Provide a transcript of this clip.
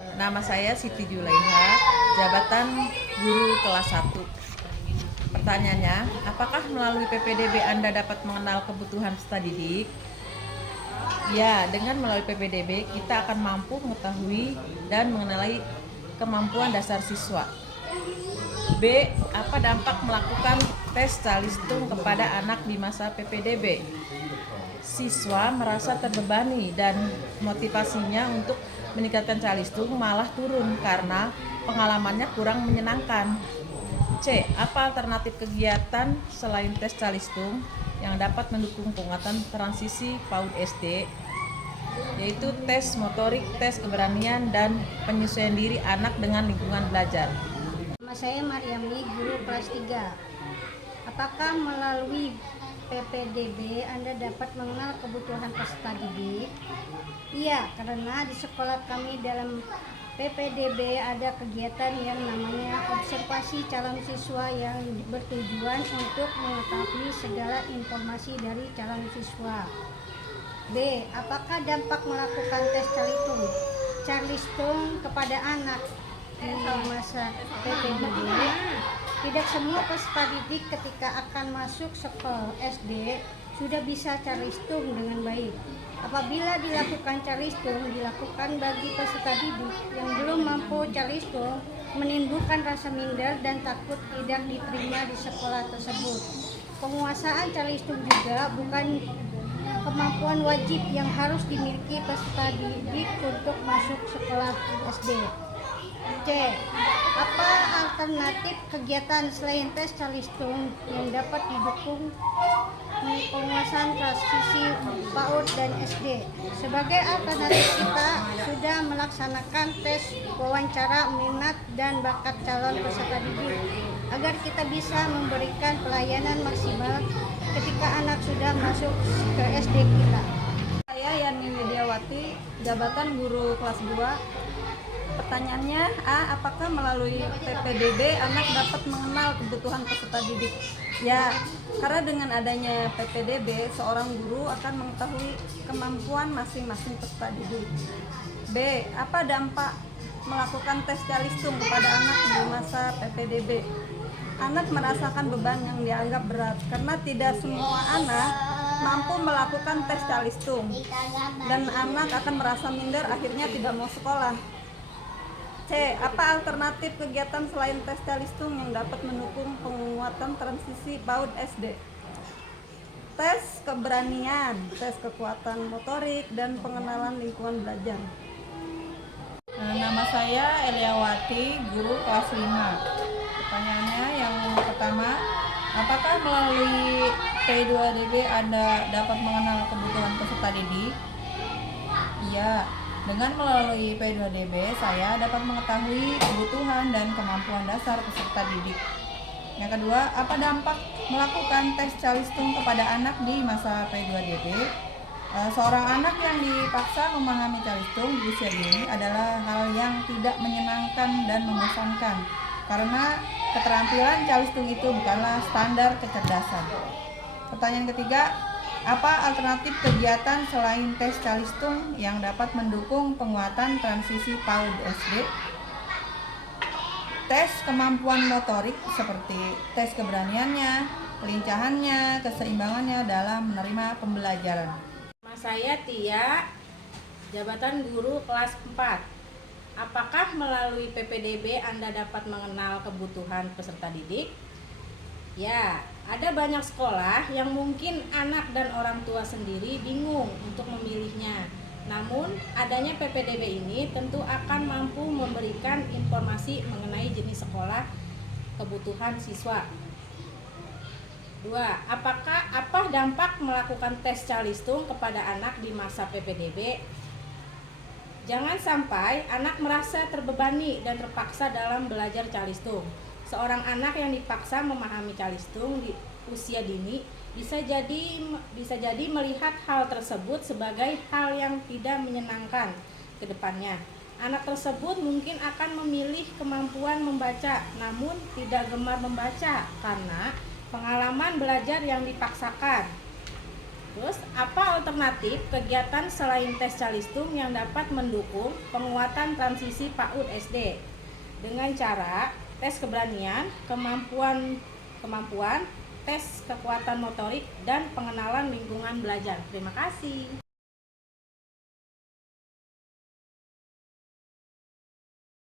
Nama saya Siti Julaiha, jabatan guru kelas 1. Pertanyaannya, apakah melalui PPDB Anda dapat mengenal kebutuhan peserta didik? Ya, dengan melalui PPDB kita akan mampu mengetahui dan mengenali kemampuan dasar siswa. B. Apa dampak melakukan tes calistung kepada anak di masa PPDB? Siswa merasa terbebani dan motivasinya untuk meningkatkan calistung malah turun karena pengalamannya kurang menyenangkan. C. Apa alternatif kegiatan selain tes calistung yang dapat mendukung penguatan transisi PAUD SD, yaitu tes motorik, tes keberanian, dan penyesuaian diri anak dengan lingkungan belajar? Nama saya Mariami, guru kelas 3. Apakah melalui PPDB Anda dapat mengenal kebutuhan peserta didik? Iya, karena di sekolah kami dalam PPDB ada kegiatan yang namanya observasi calon siswa yang bertujuan untuk mengetahui segala informasi dari calon siswa. B. Apakah dampak melakukan tes calistung kepada anak di masa PPDB? Tidak semua peserta didik ketika akan masuk sekolah SD sudah bisa calistung dengan baik. Apabila dilakukan calistung dilakukan bagi peserta didik yang belum mampu calistung, menimbulkan rasa minder dan takut tidak diterima di sekolah tersebut. Penguasaan calistung juga bukan kemampuan wajib yang harus dimiliki peserta didik untuk masuk sekolah SD. C. Apa alternatif kegiatan selain tes calistung yang dapat didukung penguasaan transisi PAUD dan SD? Sebagai alternatif kita sudah melaksanakan tes wawancara minat dan bakat calon peserta didik agar kita bisa memberikan pelayanan maksimal ketika anak sudah masuk ke SD kita. Saya Yani Widiawati, jabatan guru kelas 2. Pertanyaannya, A. Apakah melalui PPDB anak dapat mengenal kebutuhan peserta didik? Ya, karena dengan adanya PPDB, seorang guru akan mengetahui kemampuan masing-masing peserta didik. B. Apa dampak melakukan tes calistung kepada anak di masa PPDB? Anak merasakan beban yang dianggap berat karena tidak semua anak mampu melakukan tes calistung dan anak akan merasa minder akhirnya tidak mau sekolah. C. Apa alternatif kegiatan selain tes calistung yang dapat mendukung penguatan transisi PAUD SD? Tes keberanian, tes kekuatan motorik, dan pengenalan lingkungan belajar. Nama saya Eliawati, guru kelas 5. Pertanyaannya yang pertama, apakah melalui P2DB Anda dapat mengenal kebutuhan peserta didik? Iya, dengan melalui P2DB saya dapat mengetahui kebutuhan dan kemampuan dasar peserta didik. Yang kedua, apa dampak melakukan tes calistung kepada anak di masa P2DB? Seorang anak yang dipaksa memahami calistung di usia dini adalah hal yang tidak menyenangkan dan membosankan karena keterampilan calistung itu bukanlah standar kecerdasan. Pertanyaan ketiga, apa alternatif kegiatan selain tes calistung yang dapat mendukung penguatan transisi PAUD SD? Tes kemampuan motorik seperti tes keberaniannya, kelincahannya, keseimbangannya dalam menerima pembelajaran. Nama saya Tia, jabatan guru kelas 4. Apakah melalui PPDB Anda dapat mengenal kebutuhan peserta didik? Ya, ada banyak sekolah yang mungkin anak dan orang tua sendiri bingung untuk memilihnya. Namun, adanya PPDB ini tentu akan mampu memberikan informasi mengenai jenis sekolah, kebutuhan siswa. 2. Apa dampak melakukan tes calistung kepada anak di masa PPDB? Jangan sampai anak merasa terbebani dan terpaksa dalam belajar calistung. Seorang anak yang dipaksa memahami calistung di usia dini bisa jadi melihat hal tersebut sebagai hal yang tidak menyenangkan ke depannya. Anak tersebut mungkin akan memilih kemampuan membaca, namun tidak gemar membaca karena pengalaman belajar yang dipaksakan. Terus, apa alternatif kegiatan selain tes Calistung yang dapat mendukung penguatan transisi PAUD SD? Dengan cara tes keberanian, kemampuan, tes kekuatan motorik, dan pengenalan lingkungan belajar. Terima kasih.